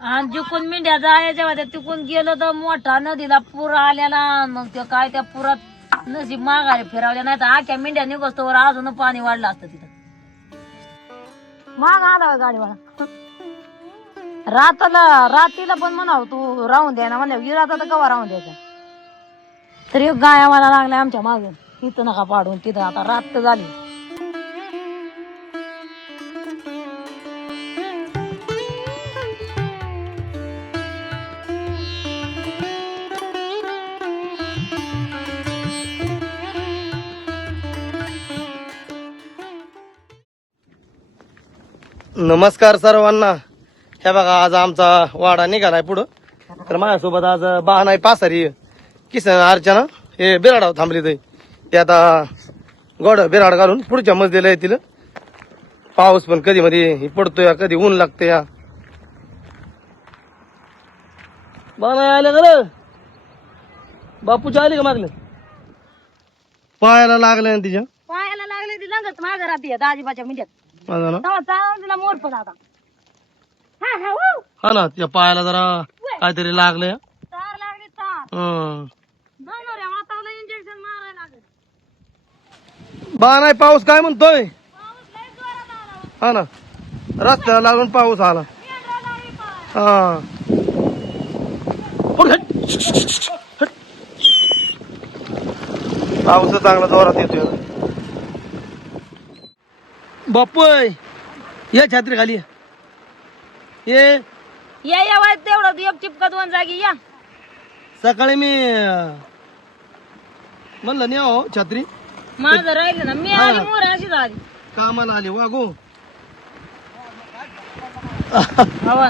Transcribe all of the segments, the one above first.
आणि जिकून मेंढ्या जायच्या होत्या तिकून गेलं तर मोठा नदीला पूर आलेला. मग ते काय त्या पुरात नशीब माघारी फिरवल्या नाही तर आख्या मेंढ्या निघस्तोवर अजून पाणी वाढलं असतं तिथं. माग आला गाडीवाला रातीला पण म्हणाव तू राहून द्या ना म्हणल्या विराचा तर कवा राहून द्यायचा. तर एक गायावाला लागलाय आमच्या मागे, तिथं नका पाडून तिथं. आता रात झाली. नमस्कार सर्वांना. हे बघा आज आमचा वाडा निघालाय पुढं. तर माझ्यासोबत आज बहानाई पासारी किसन अर्चना हे बिराडावर थांबले. ते आता गोड बिराड घालून पुढच्या मजलीला येतील. पाऊस पण कधी मध्ये पडतोय कधी ऊन लागते. या बहानाई आले का बापूच्या आली का मागले पायाला लागले ना तिच्या पायाला लागले ती लंगत माग राहते दाजीबाच्या मिंड्यात. माझा ना तिला मोर पण आता हा ना त्या पायाला जरा काहीतरी लागलंय. तार लागली तार. हं. जाणार वातावरण इंजेक्शन मारायला लागेल. बा नाही पाऊस काय म्हणतोय. पाऊस लय जोरात आला. हा ना रस्त्याला लागून पाऊस आला. मेंढरं लागली पाय. हा पुढे हट. हट. पाऊस चांगला जोरात येतोय. बापूय या छत्री खाली ये. या वाईट तेवढं एक चिपका दोन जागी या. सकाळी मी म्हणलं नाही हो छत्री माझं राहिलं ना मी आली मोर अशी झाली. कामाला आली वागू. हवा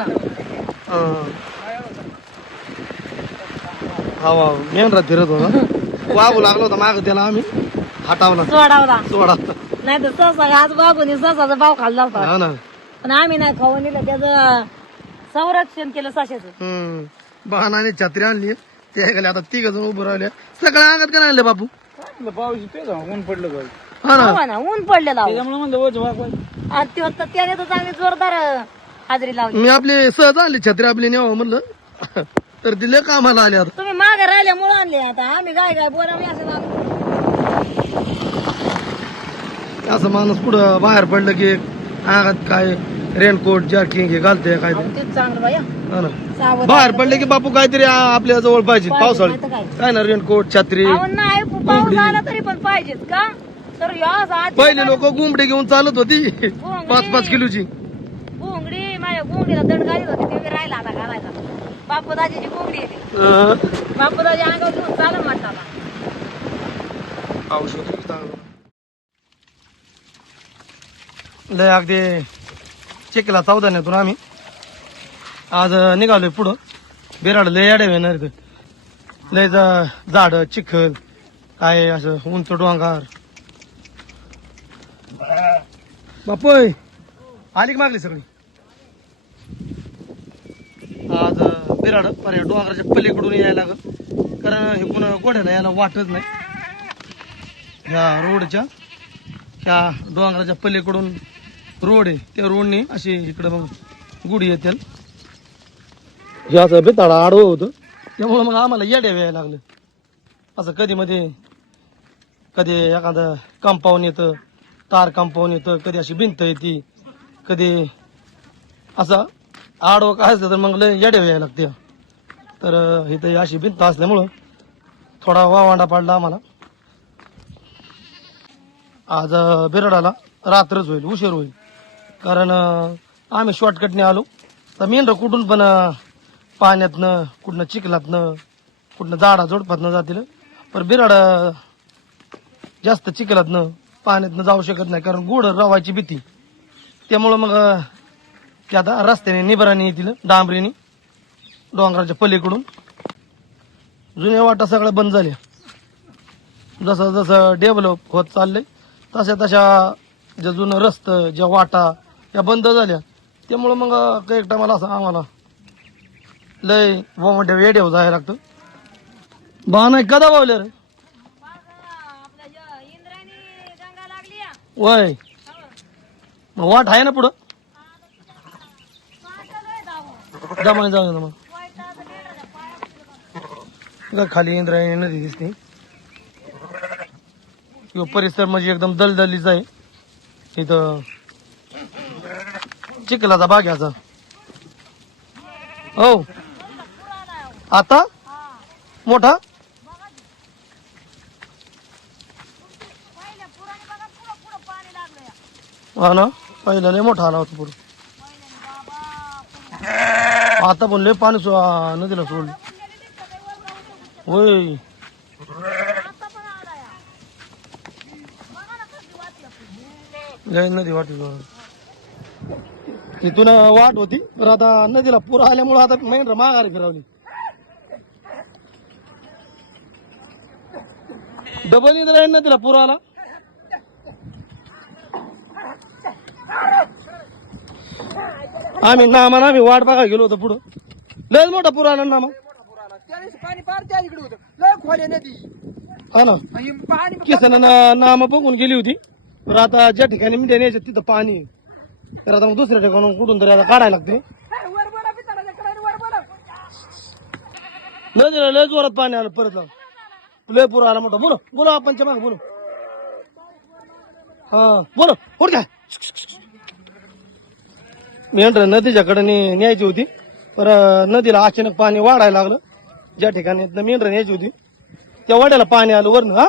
हवा मेंढरा फिरत होता वागू लागला होता माग त्याला आम्ही हटावला सोडावला. सोडा. नाही तर ससा आज बाबूनी ससाचा भाव खाल्ला होता. हा ना पण आम्ही नाही खाऊन दिलं. त्याचं संरक्षण केलं सशाचं. बहानाने छत्री आणली ते गेले. आता तिघ जण उभं राहिले. सगळ्या अंगात का नाही आणले बापू. पाऊस ऊन पडलं काय हा ना हवा ना ऊन पडलेला. त्याच्यामुळे म्हणलं आणि त्याने तर चांगली जोरदार हाजरी लावली. मी आपली सहज आणली छत्री आपली न्यावं म्हणलं तर दिले कामाला आले. आता तुम्ही मागे राहिल्यामुळे आणले. आता आम्ही काय बोला मी असं लागलो. असं माणूस पुढं बाहेर पडलं की अंगात काय रेनकोट जॅकिंग हे घालते काय ते. तेच चांगलं बाया. हा ना सावध बाहेर पडले की बापू काहीतरी आपल्या जवळ पाहिजे. पाहिजे, पावसाळी नाहीतर काय. काय ना रेनकोट छत्री. अहो नाही पाऊस आला तरी पण पाहिजेत का. तर या पहिले लोक गुंबडी घेऊन चालत होती 5-5 किलोची. घोंगडी माझ्या घोंगडीला दंड घालीत होती. ते राहिला आता घालायचा. बापूदाजीची घोंगडी येते. बापूदाजी अंगावर घेऊन चालत म्हणतात. पाऊस होतो की चांगला. लय अगदी चिखला चौदाण्यातून आम्ही आज निघालोय पुढं. बिराड लय याडे येणार इथं. लय झाड चिखल काय असं उंच डोंगर. बापोय आली की मागली सगळी. आज बिराड पर्यटन डोंगराच्या पलीकडून यायला लागल. कारण हे पुन्हा गोड्याला यायला वाटत नाही. ह्या रोडच्या ह्या डोंगराच्या पलीकडून रोड आहे. त्या रोडनी अशी इकडे मग गुढी येतील. ह्याचं बेताळा आडवं होतं त्यामुळं मग आम्हाला येड्या यायला लागलं. असं कधी मध्ये कधी एखादं कंपाऊंड येतं, तार कंपाऊंड येतं, कधी अशी भिंत येते, कधी असं आडवं काय असलं तर मग लय येड्या यायला लागते. तर इथं अशी भिंत असल्यामुळं थोडा वावांडा पडला आम्हाला. आज बिराडाला रात्रच होईल, उशीर होईल. कारण आम्ही शॉर्टकटने आलो. तर मेंढरं कुठून पण पाण्यातनं कुठनं चिखलातनं कुठनं झाडा झोडपातनं जातील. पण बिराड जास्त चिखलातनं पाण्यातनं जाऊ शकत नाही कारण गुढ रवायची भीती. त्यामुळं मग ते आता रस्त्याने निबराने येतील डांबरीने डोंगराच्या पलीकडून. जुन्या वाटा सगळ्या बंद झाल्या. जसं जसं डेव्हलप होत चाललंय तशा तशा ज्या जुनं रस्तं ज्या वाटा या बंद झाल्या. त्यामुळं मग काही टायमाला असं आम्हाला लय मोठ्या वेड्यावर जायला लागतं. बा नाही कदा बावले रे वय मग वाट आहे ना पुढं. जमा जाऊ दे मग बघा, खाली इंद्रायणी नदी दिसते. किंवा परिसर म्हणजे एकदम दलदलीचा आहे. इथं चिखलाचा बाग याचा. हो आता मोठा हा ना, पहिला लय मोठा आला होता पुढे. आता पण लय पाणी नदीला सोडलं. होय लय नदी वाटत इथून वाट होती, तर आता नदीला पूर आल्यामुळे आता महिंद्रा माघारी फिरवली. डबल इंद्रायणी नदीला पूर आला. आम्ही वाट बघायला गेलो होतो पुढं. लयच मोठा पूर आला ना मग. पाणी पार त्या इकडे होतं लय खोल नदी. हा ना, आणि पाणी किसन नाम बघून गेली होती. तर आता ज्या ठिकाणी मी न्यायचं तिथं पाणी आहे. तर आता मग दुसऱ्या ठिकाणून कुठून तरी आता काढायला लागते. वर बडा पिताला कडे वर बडा. नदीला लय जोरात पाणी आलं परत. लय पूर आला मोठा. बोलो बोलो आपण माग बोलो. हा बोलो उठ काय. मी म्हटलं नदीच्या कडे न्यायची होती, पर नदीला अचानक पाणी वाढायला लागलं. ज्या ठिकाणी मेंढर न्यायची होती त्या वड्याला पाणी आलं वरनं. हा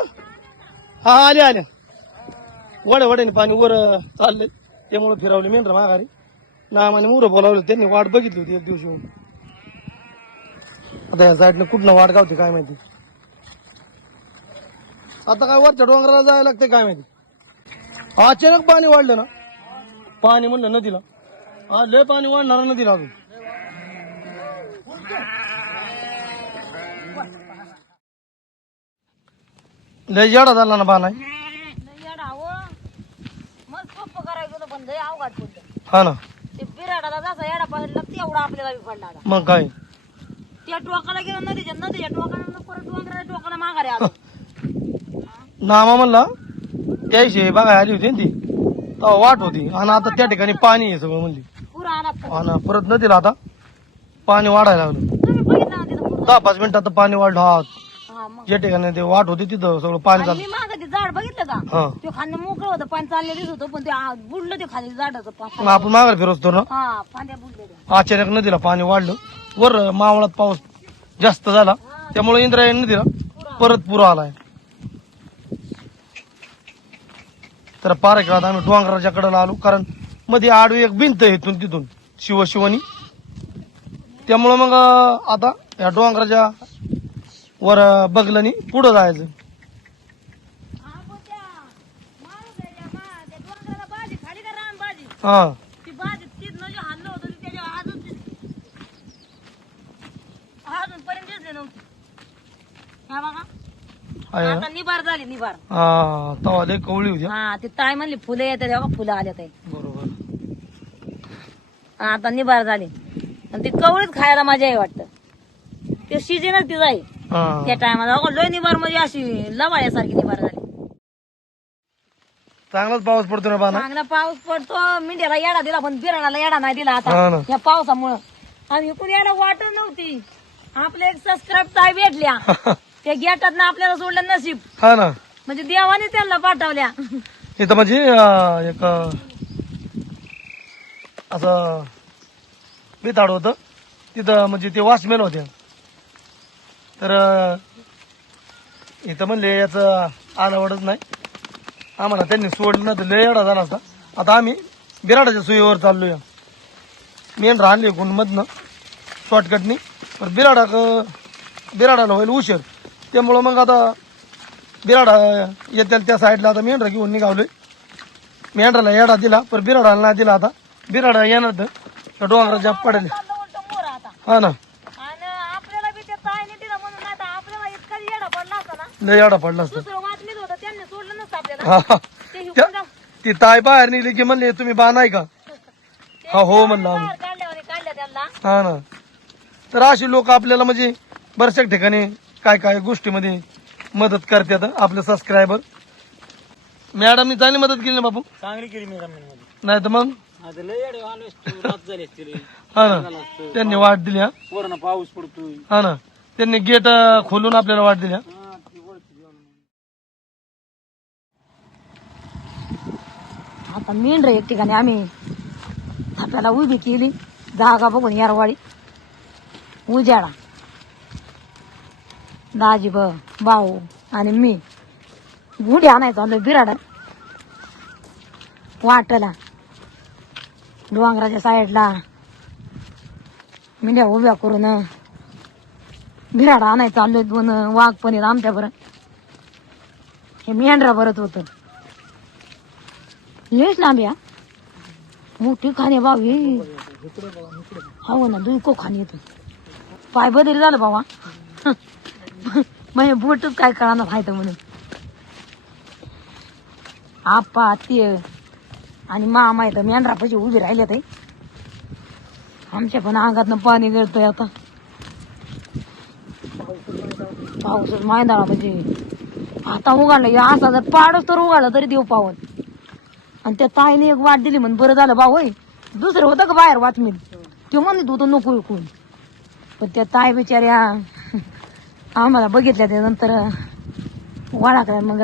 हा आल्या आल्या वड्याने पाणी वर चाललंय. त्यामुळे फिरवली मेंढर माघारी. नामाने मुरं बोलावलं, त्यांनी वाट बघितली होती एक दिवशी. आता या साईडनं कुठनं वाट गावते काय माहिती. आता काय वरच्या डोंगराला जायला लागते काय माहिती. अचानक पाणी वाढलं ना, पाणी म्हणलं नदीला. हा लय पाणी वाढणार नदीला अजून. लय येडा झाला ना बाण आहे. मग सोपं करायचं होतं पण लय अवघड पडलं. हा ना, ते बिराडाला जसा येडा पडला तेवढा आपल्याला बी पडला आता. मग काय त्या टोकाला गेलो नदीच्या टोकाला परत डोंगराच्या टोकाला माघारी आलो. नामा म्हणला त्याशी बघायला आली होती ना ती, तेव्हा वाट होती. आणि आता त्या ठिकाणी पाणी आहे सगळं म्हणजे. पुरा आला आणि परत नदीला आता पाणी वाढायला लागलं. तुम्ही बघितलं ना तिथं पुरा. 10-5 मिनिटात पाणी वाढलं. हा हा मग ज्या ठिकाणी ते वाट होती तिथं सगळं पाणी आणि चाललं. मी मागं ते झाड बघितलं का, हा ते खाणं मोकळं होतं, पाणी चाललेलं दिसत होतं, पण ते बुडलं ते खाली झाडाचं मग आपण मागायला फिरवतो ना. हा फांद्या बुडलेल्या. अचानक नदीला पाणी वाढलं. वर मावळात पाऊस जास्त झाला, त्यामुळे इंद्रायणी नदीला परत पूर आलाय. तर पारेकरात आम्ही डोंगराच्या कडेला आलो, कारण मध्ये आडवी एक भिंत आहे इथून तिथून शिवशिवनी. त्यामुळं मग आता या डोंगराच्या वर बगलानी पुढं जायचं. हा ती भाजी तिथनं जे हल्लं होतं ते त्याच्या अजूनपर्यंत दिसले नव्हती. हा बघा आहे ना? आता निबार झाली निबार. हा तवा लय कवळी होती. हा ते ताई म्हणली फुलं येतात बघा, फुलं आल्या ताई. बरोबर. आता निबार झाली आणि ती कवळीच खायला मजा आहे वाटतं. ते सीजनच ती जाई हा त्या टायमाला. लय निबार म्हणजे अशी लवाळ्यासारखी निबार झाली. चांगलाच पाऊस पडतो ना बाना. चांगला पाऊस पडतो. मिंड्याला येडा दिला पण बिराणाला येडा नाही दिला हा आता ना. या पावसामुळं. आणि इकडून यायला वाटत नव्हती. आपले एक सबस्क्राईब ताई भेटल्या, त्या गेटात ना आपल्याला सोडलं नशीब. हा ना, म्हणजे देवाने त्यांना पाठवल्या. इथं म्हणजे एक असं बिताड होतं तिथं, म्हणजे ते वॉचमॅन होते. तर इथं म्हणले याचं आलावडच नाही आम्हाला, त्यांनी सोडलं ना तर लय एवढा झाला असता. आता आम्ही बिराडाच्या सुईवर चाललोय. मेंढर आणली कोण मधनं शॉर्टकटनी, पण बिराडाला होईल उशीर. त्यामुळं मग आता बिराडा येतील त्या साईडला आता मेंढर घेऊन निघावलोय. मेंढराला येडा दिला पण बिराडाला नाही दिला. आता बिराडा येणार तर डोंगराच्या पडेल. हा ना, आणि आपल्याला बी ते ताईने दिलं म्हणून नाही तर आपल्याला इतका येडा पडला असता ना. लय एवढा पडला असता. दुसरं वाचलीच होतं, त्यांनी सोडलं नसतं आपल्याला. हा ते हिकून जाऊ. ती ताई बाहेर निघली की म्हणले तुम्ही बा नाही का. हा हो म्हणलं आम्ही. बाहेर काढल्यावर काढल्या त्यांना. हा ना, तर अशी लोक आपल्याला म्हणजे बऱ्याचशा ठिकाणी काय काय गोष्टीमध्ये मदत करतात. आपले सबस्क्रायबर मॅडमनी चांगली मदत केली ना बापू. चांगली केली मी नाही तर मग हा ना त्यांनी वाट दिली हा वरण पाऊस पडतोय. हा ना त्यांनी गेट खोलून आपल्याला वाट दिली हा. आता मेंढर एक ठिकाणी आम्ही थाप्याला उभी केली जागा बघून यारवाडी उजाडा दाजी भाऊ आणि मी गुढी आणायचो आलो बिराडात वाटला डोंगराच्या साईडला मेंढ्या उभ्या करून बिराडा आणायचं चाललोय. 2 वाघ पण आहेत आमच्या बरं हे मेंढरा भरत होत लयच लांब या मोठी खाणे बावी हो ना दुईको खाणी येतो पाय बदल झालं बाबा म्हणजे बोटच काय कळाना फायदा म्हणून आपा ते आणि मामा येतं मेंढरापाशी उभी राहिले ते आमच्या पण अंगातनं पाणी गळतंय आता पाऊस मैदाना म्हणजे आता उघडला या असा जर पाडच तर उघडला तरी देव पावत आणि त्या ताईने एक वाट दिली म्हणून बरं झालं भाऊ होय दुसरं होतं का बाहेर वाचमीन ते म्हणत होतं नको ऐकून पण त्या ताई बिचाऱ्या आम्हाला बघितल्या त्यानंतर वाळाकडे मग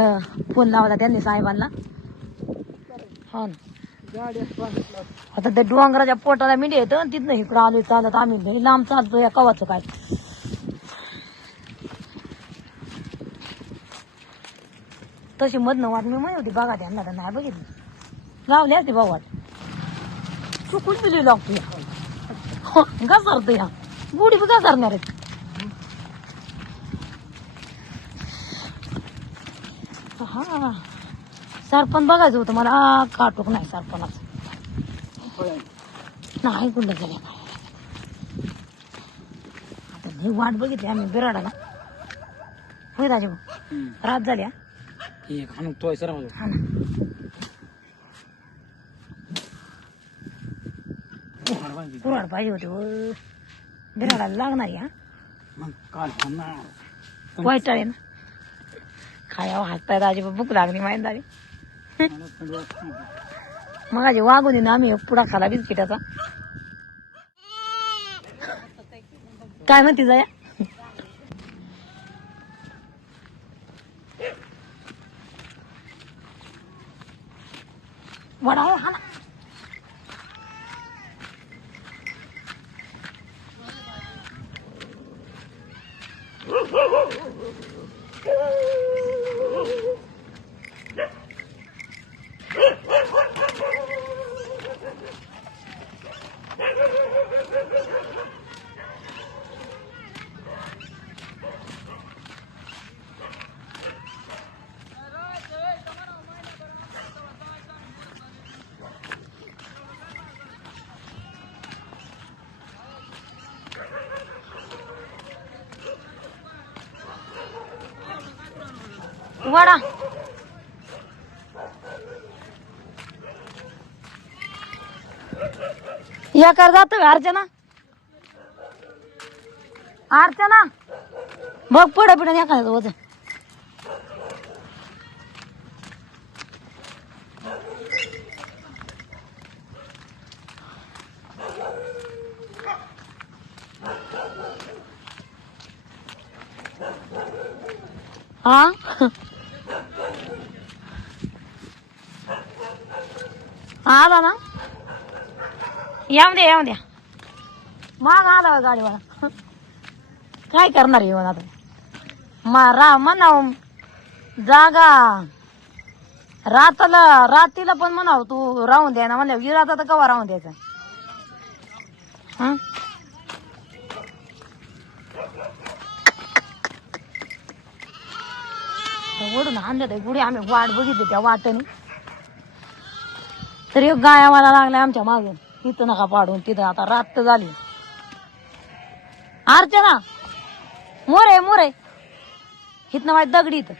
फोन लावला त्यांनी साहेबांना हो ना आता त्या डोंगराच्या पोटाला मिठी येतं तिथनं इकडं आलोय चालत आम्ही लई लांब चालतो या कवाचं काय तशी मधनं वाट मी म्हणत होती बघा त्यांना तर नाही बघितली लावली असते भाऊ वाट चुकून दिली लागतो या घसरतो या गुढी बी घसरणार आहेत हा सरपण बघायचं होतं मला काटूक नाही सरपणाचं नाही कुठं गेल्या काय आता लई वाट बघितली आम्ही बिराडाला होय राजे भाऊ रात झाली हा ना कुऱ्हाड पाहिजे होते बिराडाला लागणार हा वाईटाळे ना खायावं हात पाय राजे भूक लागली माहीत झाली मग आजी वागून ना आम्ही पुडा खाला बिस्किटाचा काय म्हणते जाया वडा हा ना वडा या कर जातो अर्चना अर्चना बघ पुढे पुढे एखाद्याचं वजन हा आला ना येऊ द्या माग आला गाडीवाला काय करणार येऊन आता म्हणाव जागा रातीला पण म्हणाव तू राहून द्या ना म्हणल्या विरात आता कवा राहून द्यायचा हा ओढून आणलं गुढी आम्ही वाट बघितली त्या वाटेने तरी गायावाला लागलाय आमच्या मागे तिथं नका पाडून तिथं आता रात झाली अर्चना मोरे हिथनं माहिती दगडी इथं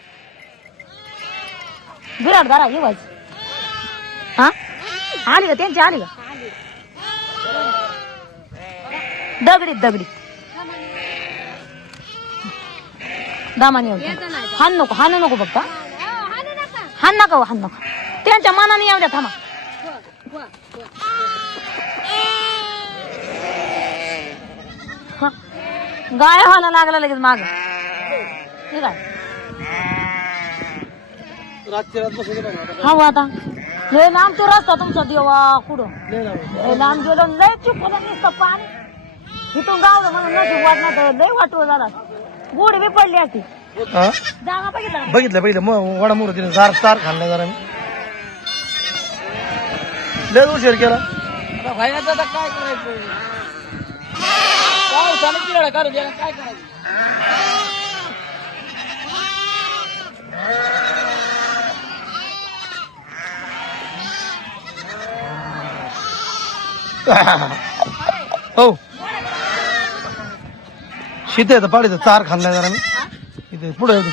बिराट दारा येवायचं हा आली का त्यांची आली का दगडी दामाने हान नको बघा हान नका त्यांच्या मनाने येऊ द्या थांबा गाय व्हायला लागला लगेच माग ठीक आहे रातची रात बसवलं बघा आता. हा आता लय लांब तो रस्ता तुमचा देवा कुठं लय लांब. लय लांब गेलो लय चुकलं नुसतं पाणी इथून गावलं म्हणून नशीब वाटणार तर लय वाटव झाला गोडी बी पडली असती हा? जागा बघितला का? बघितलं मग वडा मोर तिने चार खाल्ला जरा मी लय उशीर केला आता व्हायचं आता काय करायचं पावसाने किराडा काढू द्या काय करायचं हो शीत आहे पाडीचं चार खांदा जरा मी इथे पुढे होते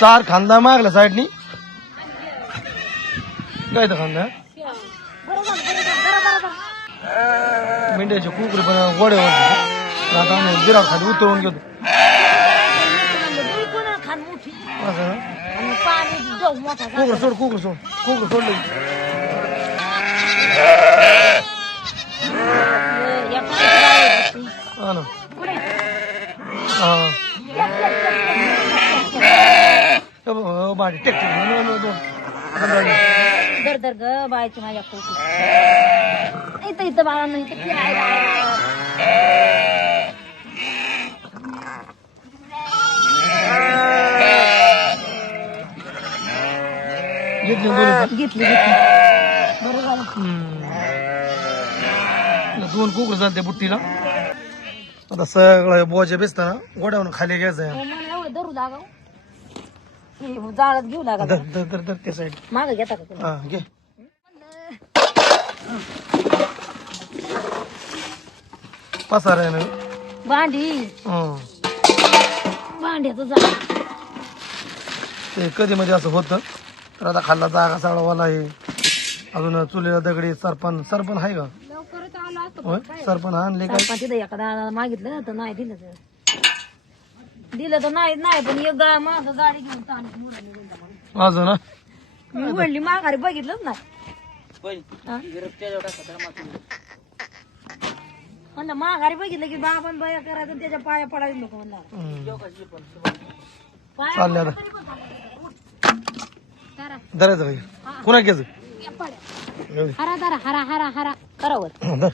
चार खांदा मागल्या साईडनी काय तर खांदा मेंढ्याचे कुकरी पण गोड्या होते आता आम्ही बिराड खाली उतरवून घेतो खान मोठी असं ना आणि पाणी डोस मोठा कुकर सोडलं या पाण्याची गाय आहे. हा ना पुढे. हा बाडी टेक्टर दर दर ग बायची माझ्या पोटी इथं इथं बाळा नाही इथं फिरायला. घेतली दोन्ही घेतली बरं झालं दोन कुकर जाते बुट्टीला आता सगळं बोजे बेसताना गोड्यावरून खाली घ्यायचं हो, मला एवढं धरू लागाव हे जाळत घेऊ लागा तर त्या साईड मागं घेता का तुम्ही? हा घे पसार आहे ना भांडी हं. भांड्याचं जाळ ते कधी मध्ये असं होतं तर आता खाल्ला जागा सगळा वाला आहे अजून चुलीला दगडी सरपण आहे का लवकरच आला असतो होय सरपण आणले काय सरपंच तिथं एखादा मागितलं तर नाही दिलं तर नाही पण एक माझं गाडी घेऊन ताणून मुलं निघून जा म्हणून. अजून ना मी म्हणली माघारी बघितलंच नाही होय हा? त्याच्यावर टाका जरा मागं. म्हणलं माघारी बघितलं की बाबान बया करायचं आणि त्याच्या पाया पडायचं नको म्हणलं पाया चालले आता तरी पण चाललं. करा. धरायचं काही कुणा घ्यायचं या पाड्या. हरा धरा हरा करावर धर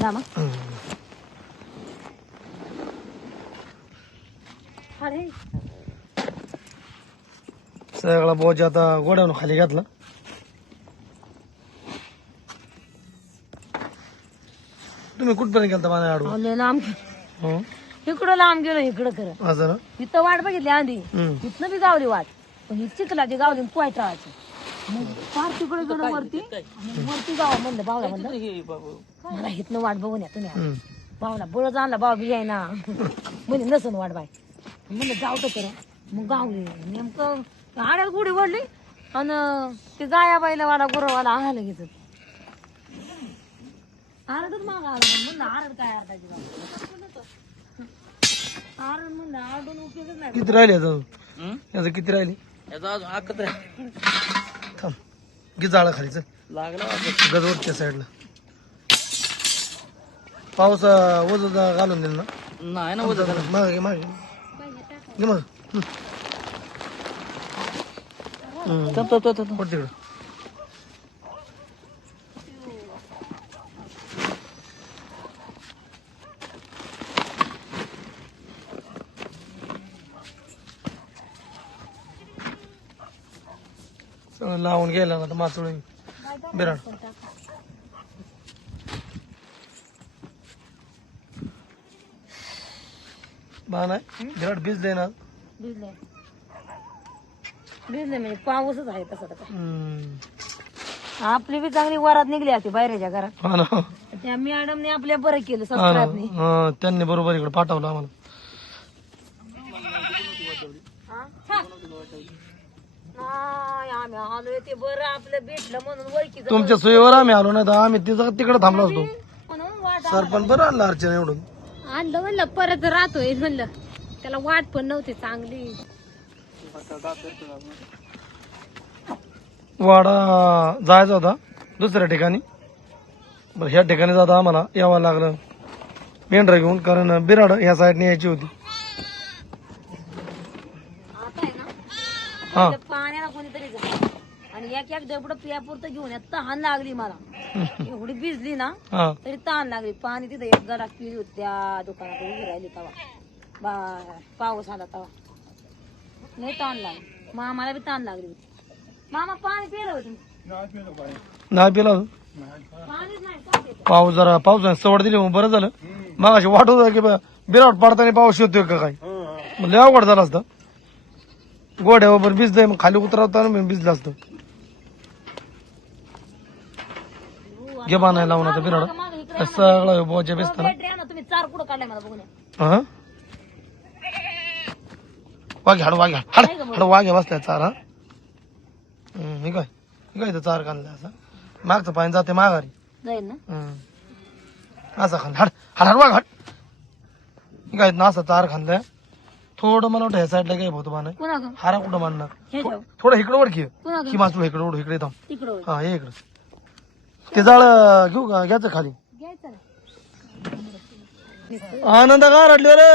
जा मग अरे सगळा बोज आता गोड्यावरून खाली घातला तुम्ही कुठपर्यंत गेलता माझ्या आडू लय लांब इकडं लांब गेलो इकडं खरं असं ना इथं वाट बघितली आधी हम्म. इथनं बी गावली वाट पण ही चिखलाची गावली पोयटाळाची मग फार तिकडे गेलो वरती आणि वरती गाव म्हणलं बावला म्हणलं मला इथनं वाट बघून या तुम्ही हम्म. बावला बळच आणला बाव बी आहे ना म्हणजे नसन वाट बाय म्हणलं जाऊ तर खरं मग गावली नेमकं आड्यात गुढी वडली आणि ते गाया बाईला वाला गुरवाला आलं घेत आरडच माग आला म्हणलं आरड काय अर्धाची आरड म्हणलं आरडून उपयोगच नाही किती राहिले अजून याचं किती राहिले याचा अजून आकत थांब घे जाळं खाली चल लागला गजवरच्या साईडला पाऊस ओझ घालून दिलं ना नाही ना मागे मागे घे मग पड तिकडं सगळं लावून गेला ना तर माचोळी बिराड बा नाही बिराड भिजले ना भिजले म्हणजे पाऊसच आहे तसं तर काय. आपली बी चांगली वरात निघली असते बाहेरच्या घरात हा ना त्या मॅडमने आपल्या बरं केलं हा ना सबस्क्राईबने हा, त्यांनी बरोबर इकडे पाठवलं आम्हाला आम्ही आलोय ते बरं आपलं भेटलं म्हणून ओळखी तुमच्या सोयीवर आम्ही आलो नाही तर आम्ही तिथं तिकडे थांबलो असतो म्हणून वाट सरपंच बरं आणलं अर्चना एवढून आणलं म्हणलं परत राहतोय म्हणलं त्याला वाट पण नव्हती चांगली वाडा जायचा होता दुसऱ्या ठिकाणी बरं ह्या ठिकाणी जाता आम्हाला यावं लागलं मेंढरा घेऊन, कारण बिराड ह्या साईडने यायची होती. आता आहे ना हा त्या पाण्याला कोणीतरी जा आणि एक एक डबड पियापुरतं घेऊन येत तहान लागली मला. एवढी भिजली ना हा तरी तहान लागली. पाणी तिथं एक गडात पिली होती त्या दुकानात उभी राहिली तेव्हा पाऊस आला तेव्हा लय तहान लागली. मामाला बी तहान लागली होती. मामा पाणी पिलं होतं नाही पिला अजून. पाणीच नाही का पितं? पावसाने सवड दिली मग बरं झालं. मग अशी वाटत होतं की बिराड पडताना पाऊस येतोय का काय, मग लय अवघड झालं असतं. गोड्यावर भिजलंय मग खाली उतरवताना मी भिजलं असतं. घे बांधायला लावून आता बिराड सगळं बोजा भिजताना. बॅटरी आणा तुम्ही. चार कुठं काढलाय मला बघून. हा वाघे हाड वाघे हाड हाड वाघे बसलाय चार. हा हे काय इथं चार काढलाय असं. मागचं पाणी जाते माघारी. जाईल ना. असं खाल्लं हाड हाड हाड वाघ हाड. काय ना असं चार खाल्लंय. थोडं मला वाटतं ह्या साईडला काय होतं बाण पुन्हा का हारा कुठं मानणार. ह्याच्यावर थोडं इकडं वर घे पुन्हा का की माचू इकडं ओढ इकडे थांब. तिकडं हा हे इकडं ते जाळ घेऊ का घ्यायचं खाली. घ्यायचं ना. आनंद का रडले रे.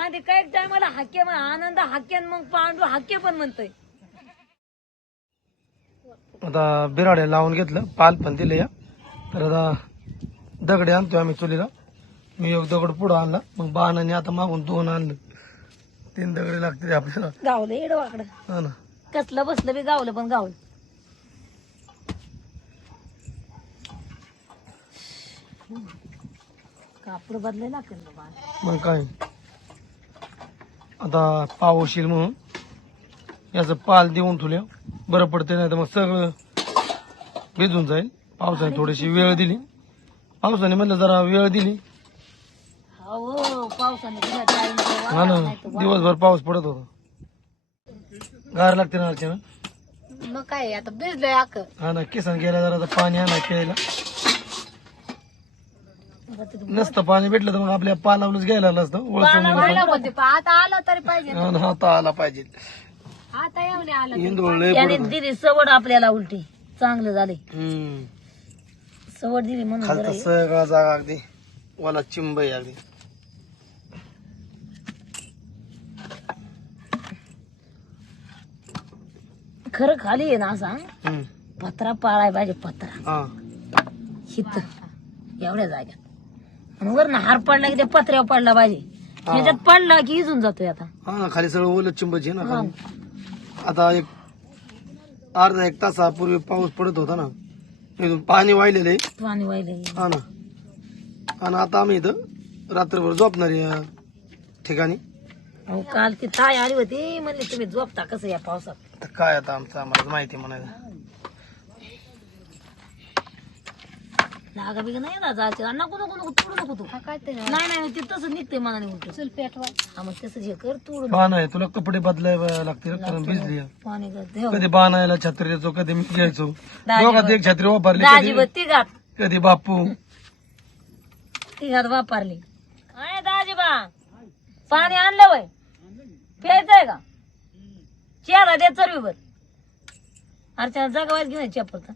आधी काही टायमाला हाके म्हण आनंद हाके मग पांडू हाके पण म्हणतोय. आता बिराडे लावून घेतलं पाल पण दिले या. तर आता दगडे आणतोय आम्ही चुलीला. मी एक दगड पुढं आणला मग बाणाने आता मागून 2 आणलं. 3 दगडे लागते आपल्याला. गावलं एडवाकडं हा ना कसलं बसलं बी गावलं पण गावलं. कापड बदलायला लागतील ना बाळ. मग काय आता पाऊस येईल म्हणून याचं पाल देऊन ठेवल्या बरं पडते. नाही तर मग सगळं भिजून जाईल. पावसाने थोडीशी वेळ दिली. पावसाने म्हणलं जरा वेळ दिली. हो पावसाने दिला टाइम. हा ना दिवसभर पाऊस पडत होता. गार लागते ना अर्चना. मग काय आता भिजलंय अक्क. हा ना किसन गेला जरा आता पाणी आणा प्यायला. नसतं पाणी भेटलं तर मग आपल्या पालावलंच घ्यायला नसतं. ओळखून आता आलं तरी पाहिजे. आता आला पाहिजे. आता येऊन आलं इंदोळ लय त्याने पडत. दिली सवड आपल्याला उलटी. चांगलं झाले हम्म सवड दिली म्हणून बरं खालचा आहे. सगळा जागा अगदी वाला चिंब आहे अगदी. खरं खाली आहे ना असा हम्म. पत्रा पाळाय पाहिजे. पत्रा हा हित एवढ्या जाग्यात आणि वरनं हार पडला की त्या पत्र्यावर पडला पाहिजे. त्याच्यात पडला की इजून जातोय. आता हा खाली सगळं ओलं चिंबची ना खाली. आता एक अर्धा 1 तासापूर्वी पाऊस पडत होता ना. इथून पाणी वाहिलेलं आहे. पाणी वाहिले. हा ना. आणि आता आम्ही इथं रात्रभर झोपणार या ठिकाणी. अहो काल ती ताई आली होती म्हणली तुम्ही झोपता कसं या पावसात. तर काय आता आमचं आम्हाला माहिती म्हणायला. लागा बिगा नाही ना जायचं. नको नको नको तोडू नको तू. काय ते नाही नाही ते तसं निघतंय मनाने उलट. चल पेटवा. हा मग तसं हे कर तोडू. बाण आहे तुला कपडे बदलायला लागतील कारण भिजली आहे. पाणी कर कधी बाणायला छत्री द्यायचो कधी मी घ्यायचो. दोघात एक छत्री वापरली. दाजी कधी तिघात कधी बापू. तिघात वापरली. अरे दाजी बा पाणी आणलं वय प्यायचंय का. चेहरा दे चरवीवर. अर्चना जगावायच घेऊन चेपरत.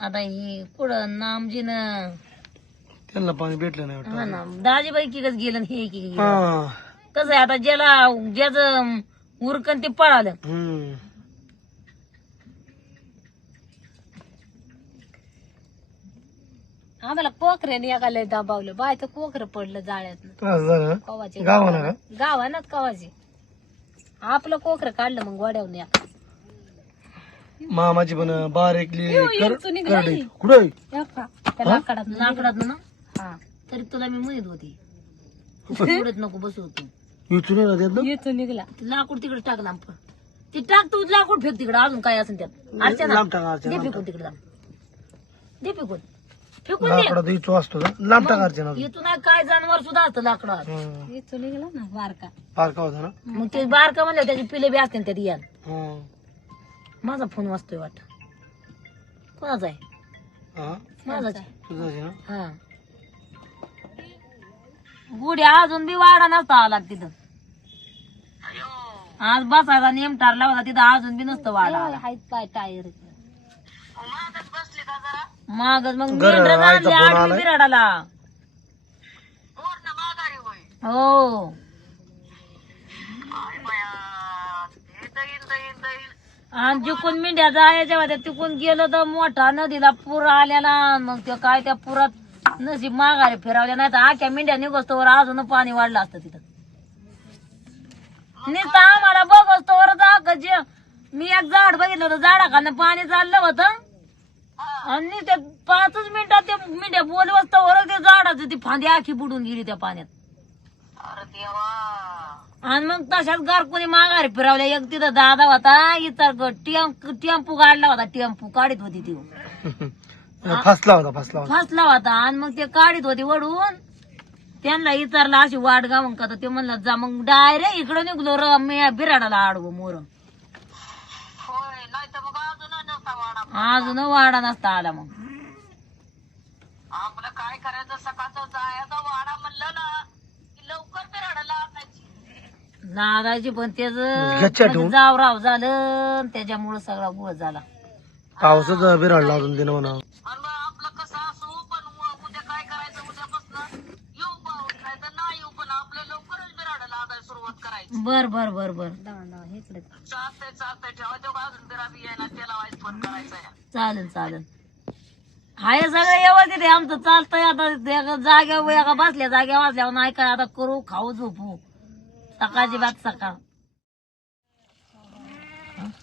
आता ही कुठं नामजीन त्यांना पाणी भेटलं नाही हा वाटतं. ना दाजीबाई की गेलं आणि हे की गेलं. हा. कसं आहे आता ज्याचं उरकन ते पळालं. हम्म. आम्हाला कोकऱ्याने एकाला दाबावलं बायचं कोकरं पडलं जाळ्यात. असं झालं ना? कवाचे गावानं का? गावानाच कवाचे आपलं कोकरं काढलं मग गोड्यावरून या. मामाची पण बारीकली करडी कुठे लाकडात ना तरी तुला मी म्हणत होती पुढत नको बसू होतो. इथून निघला लाकूड तिकडे टाकला ते टाक तू लाकूड फेक तिकडे अजून काय असेल त्यात. अर्चना लांब टाका अर्चना. दे फेकून तिकडे दे फेकून फेकून लाकडात इचू असतो का लांब टाका अर्चना. इथून काय जनावर सुद्धा असतं लाकडात. हम्म. इथून निघला ना बारका. फारका होता ना. मग ते बारका म्हणलं त्याची पिले बी असते त्यात याल. हम्म. माझा फोन वाजतोय वाटत. कोणाचा आहे. हा माझाच आहे. तुझाच आहे ना. हा गुढ्या अजून बी वाडा नसता आला तिथं. आज बसायचा नेम ठरला होता तिथं अजून बी नसतं वाडा आला. पाय टायर मागच मग घर मेंढर आईचा आणले फोन आडवी आलाय. बिराडाला. हो आणि जिकून मेंढ्या जायच्या होत्या तिकून गेलो तर मोठा नदीला पूर आलेला. मग ते काय त्या पुरात नशीब माघारी फिरवल्या, नाही तर आख्या मेंढ्या निघोस्तोवर अजून पाणी वाढलं असतं तिथं. नुसतं आम्हाला बघोस्तोवर जे मी एक झाड बघितलं होतं, झाडाखानं पाणी चाललं होतं आणि ते 5 मिनिटात ते मेंढ्या बोलवस्तोवर ते झाडाचं ती फांदी आखी बुडून गेली त्या पाण्यात. आणि मग तशाच गारकुनी माघारी फिरवल्या. एक तिथं दादा होता, इतर टेम्पू काढला होता, टेम्पू काढीत होती ती, फसला होता. फसला होता. आणि मग ते काढीत होती वडून, त्यांना विचारलं अशी वाट गावून का, तर ते म्हणलं जा. मग डायरेक्ट इकडं निघलो बिराडाला आडवं मोर. अजून वाडा नसता आला. मग आपलं काय करायचं, सकाळचं जायचं वाडा म्हणलं ना की लवकर बिराडाला नागायची. पण त्याच जाव राव झालं, त्याच्यामुळे सगळा गोळ झाला. पावसाचा बिराडला अजून दिन म्हणा. आपलं कसं असो, पण उद्या काय करायचं, उद्यापासून येऊ पाऊस नाही तर नाही येऊ, पण आपलं लवकरच बिराडाला आगायला सुरुवात करायची. बर बर बर बर चालतंय ठेवा. तेव्हा अजून बिरा बी यायला त्याला वाईट फोन करायचा. चालेल हाय सगळं व्यवस्थित आहे आमचं, चालतंय. आता जाग्या बसल्या वाचल्यावर नाही काय आता करू, खाऊ, झोपू. सकाळची बात सकाळ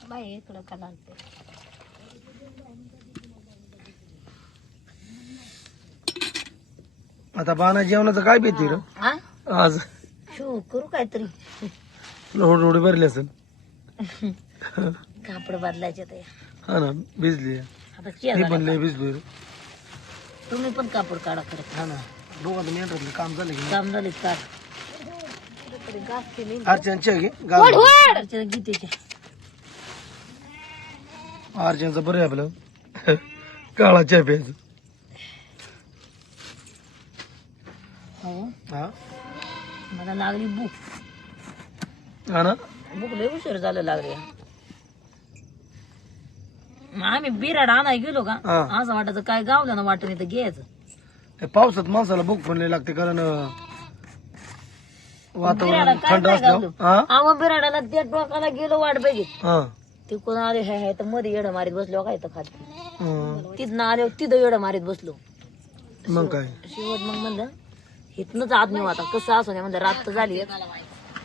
बाई इकडं का लागते. आता बाणा जेवणाचं काय भीती रे आज? शो करू काहीतरी. रोडी भरली असेल. कापड बदलायचे ते. हा ना, भिजली. आता ती पण लय भिजली. तुम्ही पण कापड काढा करत. हा ना, दोघांचं मेंढरातलं काम झालं की काम झाले काढ. अर्चनच्या घे गीतेच्या अर्चनचं बरं आहे आपलं काळा चहा प्यायचं. हो हा मला लागली भूक. हा ना, भूक लय उशीर झालं लागले. आम्ही बिराड आणाय गेलो का, हा. असं वाटायचं काय गावलं ना वाटून इथं घ्यायचं. हे पावसात माणसाला भूक पण लय लागते, कारण बिराडा वातावरण काय थंड नाही असलं. गावलं. हा आम्हा बिराडाला त्या टोकाला गेलो वाट बघित. हा तिकडून आले हे तर मध्ये येडं मारीत बसलो काय तर खाली. हा. तिथनं आले तिथं येडं मारीत बसलो. मग काय शेवट मग म्हणलं इथनच आत नेऊ आता, कसं असू नये म्हणलं. रात तर झाली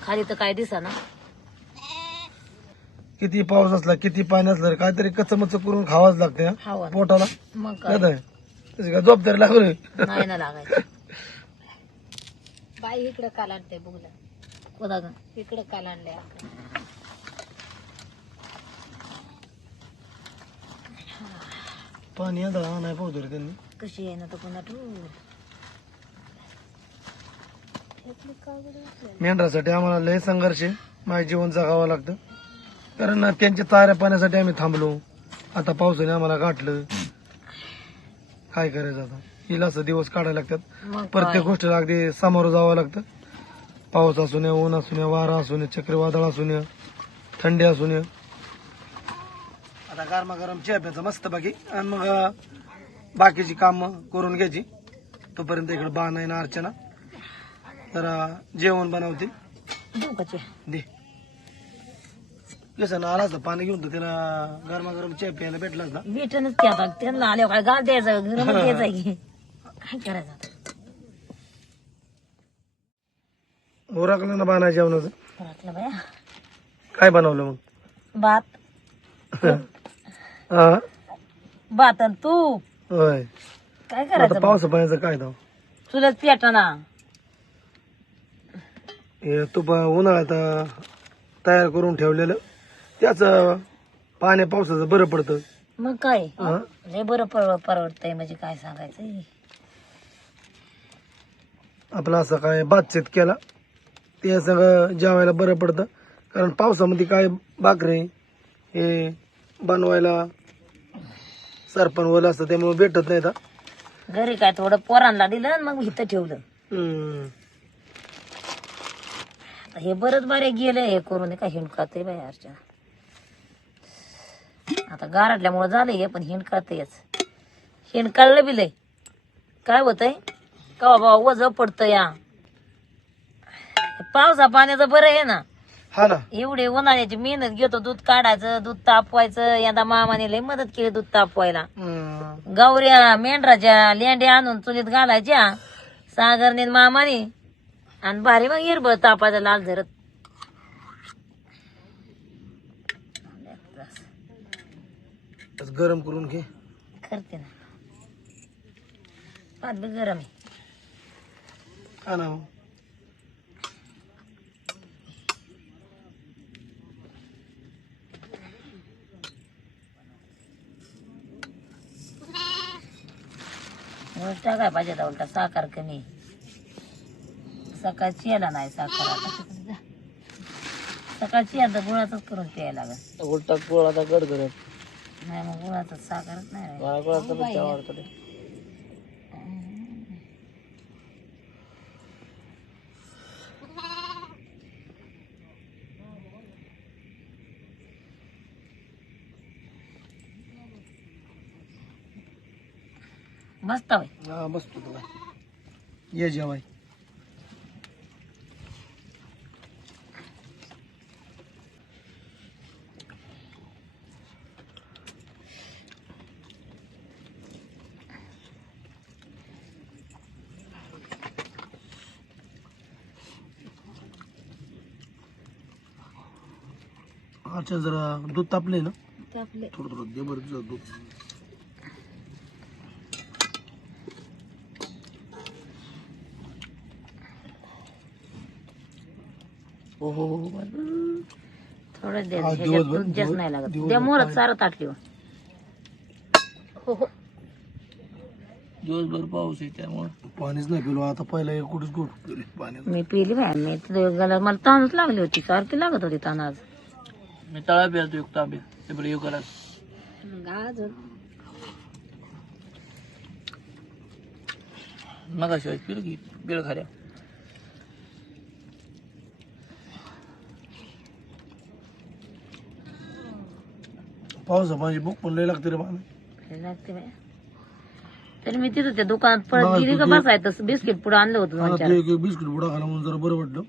खाली तर काय दिसा ना. किती पाऊस असला किती पाणी असलं काहीतरी कचमच करून खावाच लागते हा, हवा पोटाला. मग काय नाही तशी काय झोप तरी लागू नाही ना लागायचं. बाई इकडं काल आणते बघलं कोणा इकडं काल आणलंय. पाणी आता नाही पाहतो रे त्यांनी. कशी आहे ना तर पुन्हा मेंढरासाठी आम्हाला लय संघर्ष आहे, माझे जीवन जगावं लागतं. कारण त्यांच्या चाऱ्या पाण्यासाठी आम्ही थांबलो. आता पावसाने आम्हाला गाठलं, काय करायचं आता. हिला असं दिवस काढायला लागतात. मग प्रत्येक गोष्टीला अगदी सामोरं जावं लागतं. पाऊस असू नये, ऊन असू नये, वारा असू नये, चक्रीवादळ असू नये, थंडी असू नये. आता गरमागरम चहा प्यायचा मस्त बाकी, आणि मग बाकीची कामं करून घ्यायची. तोपर्यंत इकडे बाण आहे ना अर्चना जरा जेवण बनवतील. दे कसं ना, आला असतं पाणी घेऊन तर त्याला गरमागरम चहा प्यायला भेटलाच ना. भेटनच ते आता. त्यांना आल्यावर काय गाल द्यायचं, गरम द्यायचं की काय करायचं आता. ओरखलं ना बाणा जेवणाचं. ओळखलं बाया. काय बनवलं मग? भात हा भात आणि तूप. होय. काय आता करायचं पावसा पाण्याचं काय दाव? तुलाच पेटाना. हे तूप उन्हाळ्यात तयार करून ठेवलेलं त्याच पाण्या पावसाचं बरं पडतं. मग काय हा? लय बरं परवडतंय म्हणजे काय सांगायचं. आपलं असं काय भातशेत केला ते सगळं जेवायला बरं पडतं. कारण पावसामध्ये काय भाकरी हे बनवायला सरपण ओलं असतं त्यामुळे भेटत नाही. घरी काय थोडं पोरांना दिलं आणि मग इथं ठेवलं. हे बरंच बरे गेलं हे करून काय हिंडकात बाय अर्चना. आता गारटल्यामुळे झालंय पण हिंड कळतंयच. हिंड कळलं बी लय काय होतंय का बाबा वज पडतं या पावसा पाण्याचं बरं आहे ना. हा ना. एवढे उन्हाळ्याची मेहनत घेतो दूध काढायचं दूध तापवायचं. यंदा मामाने लय मदत केली दूध तापवायला. गौऱ्या मेंढराच्या लेंड्या आणून चुलीत घालायच्या सागरने न मामाने आणि भारी मग हिरबळ तापायचं लाल झरत. गरम करून घे. करते ना पात बी गरम आहे. हा ना. उलटा काय पाहिजे आता उलटा साखर कमी. सकाळची यायला नाही साखर आता सकाळची आता गुळाचाच करून प्यायला लागत. उलटा गोळाचा गडगडत. नाही मग गुळाचाच साखरच नाही. आवडतं. मस्त होय. हा मस्त तुला ये जेवाय. अच्छा जरा दूध तापले ना तापले. थोडं थोडं दे बरं तुझं दूध. हो हो हो. थोडं दे हा, ह्याच्यात दिवसभर- दूध जास्त नाही लागत. दिवसभर त्या मोरत पाणी. सारं ताटली हो. हो हो दिवसभर पाऊस आहे त्यामुळे पाणीच नाही पिलो आता. पहिला एक कुठेच गोट पिले पाणी. मी पिली बाय मी तुझ्या मला ताणच लागली होती सारखी लागत होती ताण आज. मी तळा पिला तू एक तांबे ते बरं एक गलास. मगाशी पिलं की बिळ खाऱ्या. पावसा पाणी भूक पण लय लागते रे पाणी. लागते बाय. तरी मी तिथं त्या दुकानात बघा, परत गेली का तू ते- बसायचं बिस्किट पुढे आणलं होतं दोन चार. बिस्किट बुडा खाला म्हणून जरा बरं वाटलं.